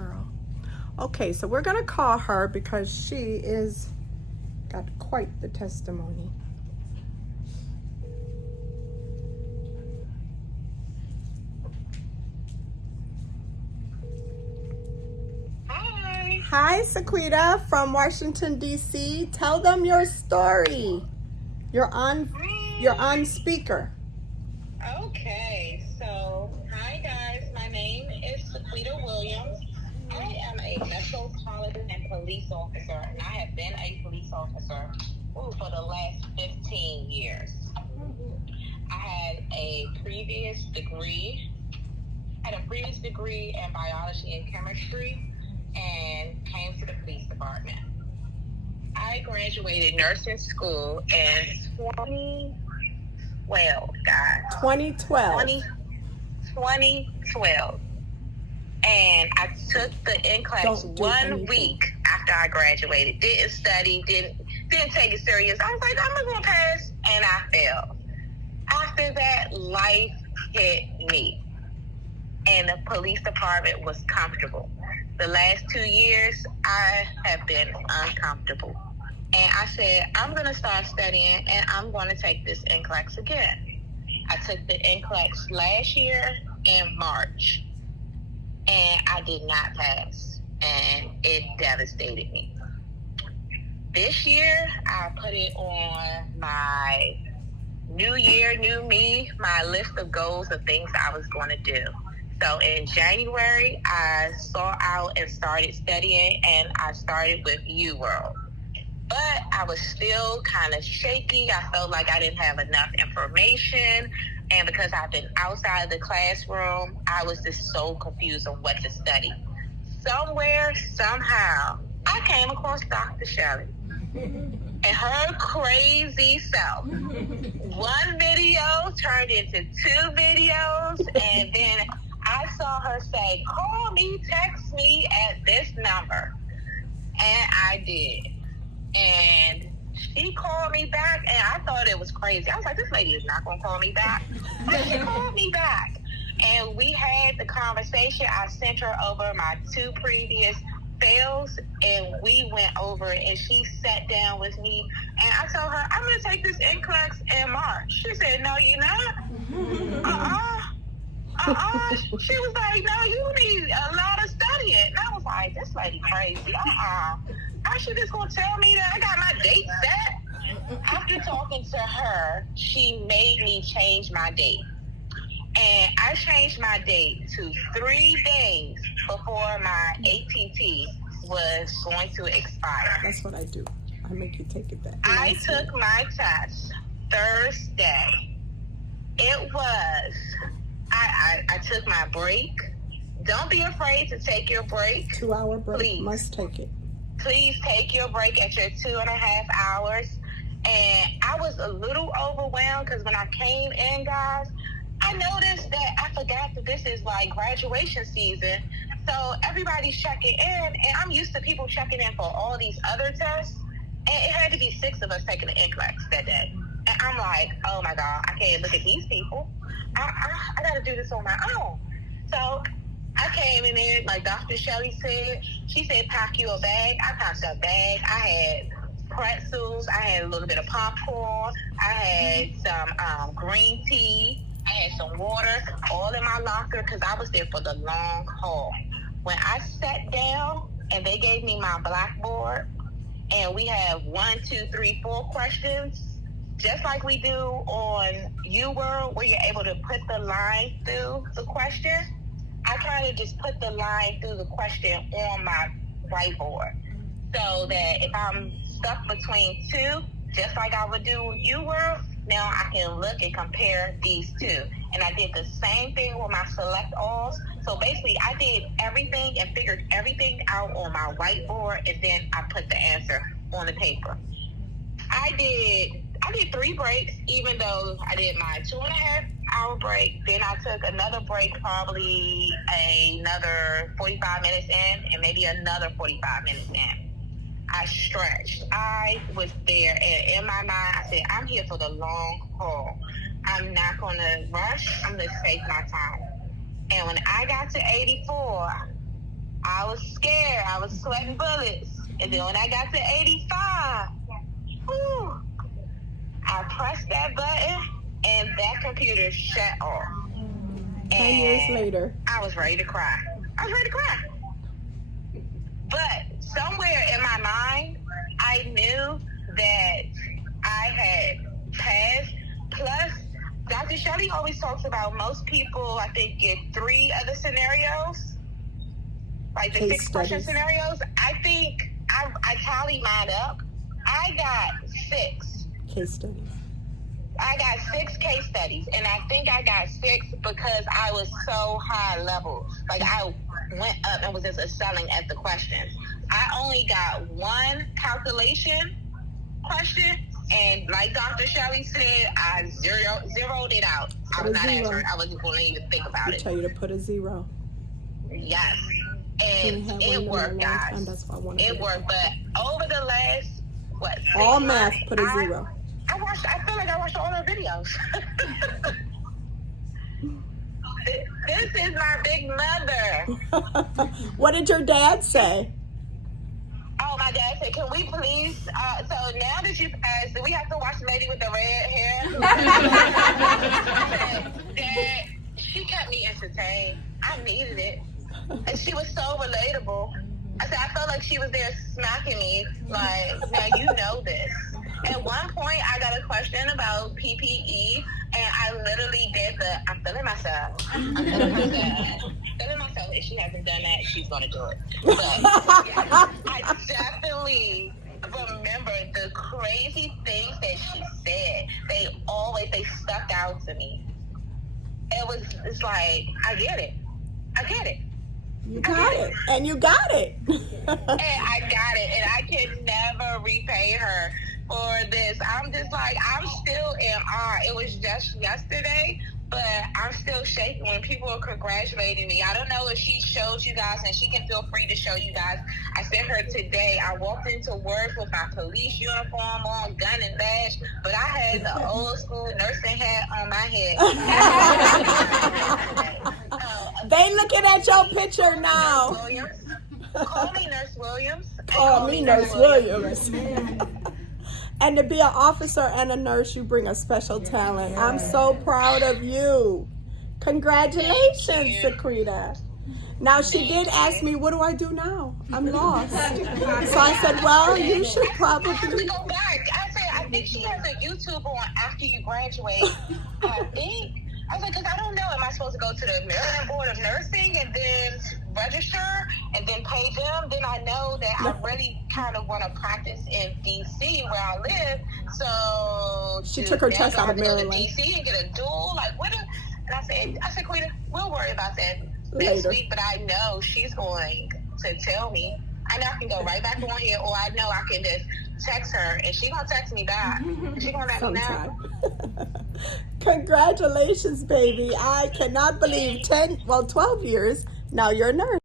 girl. Okay, so we're gonna call her because she is got quite the testimony. Hi. Hi, Sequita from Washington, D.C. Tell them your story. You're on speaker. Okay, so hi guys, my name is Sequita Williams. I am a Metropolitan Police Officer, and I have been a police officer for the last 15 years. I had a previous degree in biology and chemistry and came to the police department. I graduated nursing school in 2012, guys. 2012. And I took the NCLEX 1 week after I graduated. Didn't study, didn't take it serious. I was like, I'm not gonna pass, and I failed. After that, life hit me, and the police department was comfortable. The last 2 years, I have been uncomfortable. And I said, I'm gonna start studying, and I'm gonna take this NCLEX again. I took the NCLEX last year in March, and I did not pass, and it devastated me. This year, I put it on my new year, new me, my list of goals of things I was going to do. So in January, I saw out and started studying, and I started with UWorld. But I was still kind of shaky. I felt like I didn't have enough information. And because I've been outside of the classroom, I was just so confused on what to study. Somewhere, somehow, I came across Dr. Shelley and her crazy self. One video turned into 2 videos, and then I saw her say, call me, text me at this number. And I did. And she called me back, and I thought it was crazy. I was like, this lady is not going to call me back. But she called me back, and we had the conversation. I sent her over my 2 previous fails, and we went over it, and she sat down with me, and I told her, I'm going to take this NCLEX in March. She said, no, you're not? She was like, no, you need a lot of studying. And I was like, this lady crazy. How she just gonna tell me that I got my date set? After talking to her, she made me change my date. And I changed my date to 3 days before my ATT was going to expire. That's what I do. I make you take it back. I took my test Thursday. It was, I took my break. Don't be afraid to take your break. 2-hour break. Please. Must take it. Please take your break at your 2.5 hours. And I was a little overwhelmed because when I came in, guys, I noticed that I forgot that this is like graduation season. So everybody's checking in, and I'm used to people checking in for all these other tests. And it had to be 6 of us taking the NCLEX that day. And I'm like, oh my God, I can't look at these people. I got to do this on my own. So I came in there, like Dr. Shelley said. She said, pack you a bag. I packed a bag. I had pretzels. I had a little bit of popcorn. I had some green tea. I had some water, all in my locker, because I was there for the long haul. When I sat down and they gave me my blackboard, and we have 1, 2, 3, 4 questions, just like we do on UWorld, where you're able to put the line through the question. I kind of just put the line through the question on my whiteboard, so that if I'm stuck between 2, just like I would do UWorld, now I can look and compare these 2. And I did the same thing with my select alls. So basically, I did everything and figured everything out on my whiteboard, and then I put the answer on the paper. I did 3 breaks, even though I did my 2.5-hour break. Then I took another break, probably another 45 minutes in, and maybe another 45 minutes in. I stretched. I was there, and in my mind, I said, I'm here for the long haul. I'm not going to rush. I'm going to take my time. And when I got to 84, I was scared. I was sweating bullets. And then when I got to 85, whew, I pressed that button and that computer shut off. 10 years later. I was ready to cry. But somewhere in my mind, I knew that I had passed. Plus, Dr. Shelley always talks about most people, I think, get 3 other scenarios, like the 6-question scenarios. I think I tallied mine up. I got 6 case studies. I got 6 case studies, and I think I got 6 because I was so high level. Like, I went up and was just excelling at the questions. I only got 1 calculation question, and like Dr. Shelley said, I zeroed it out. I was not answering. I wasn't going to even think about it. Tell you to put a 0. Yes. And it worked, guys. That's why I wanted it worked, but over the last, all math, put a 0. I feel like I watched all her videos. This is my big mother. What did your dad say? Oh, my dad said, can we please, so now that you passed, do we have to watch the lady with the red hair? I said, Dad, she kept me entertained. I needed it. And she was so relatable. I said, I felt like she was there smacking me, like, now you know this. At one point, I got a question about PPE, and I literally did I'm feeling myself. If she hasn't done that, she's going to do it. But yeah, I definitely remember the crazy things that she said. They stuck out to me. It's like, I get it. You got it. And you got it. And I got it. And I can never repay her for this. I'm just like, I'm still in awe. It was just yesterday, but I'm still shaking when people are congratulating me. I don't know if she shows you guys, and she can feel free to show you guys. I sent her today. I walked into work with my police uniform on, gun and badge, but I had the old school nursing hat on my head. They looking at your picture now. Call me Nurse Williams. Call me Nurse Williams. And to be an officer and a nurse, you bring a special talent. I'm so proud of you. Congratulations, Secreta. Now, she did ask me, what do I do now? I'm lost. So I said, well, you should probably... I have to go back. I think she has a YouTube on after you graduate. I was like, because I don't know. Am I supposed to go to the Maryland Board of Nursing and then register and then pay them? Then I know that I really kind of want to practice in D.C. where I live. So she took her test out of Maryland. Go to D.C. and get a dual. Like, what? And I said, Quita, we'll worry about that later next week. But I know she's going to tell me. I know I can go right back on here, or I know I can just text her, and she gonna text me back. She gonna let me know. Congratulations, baby. I cannot believe 12 years, now you're a nurse.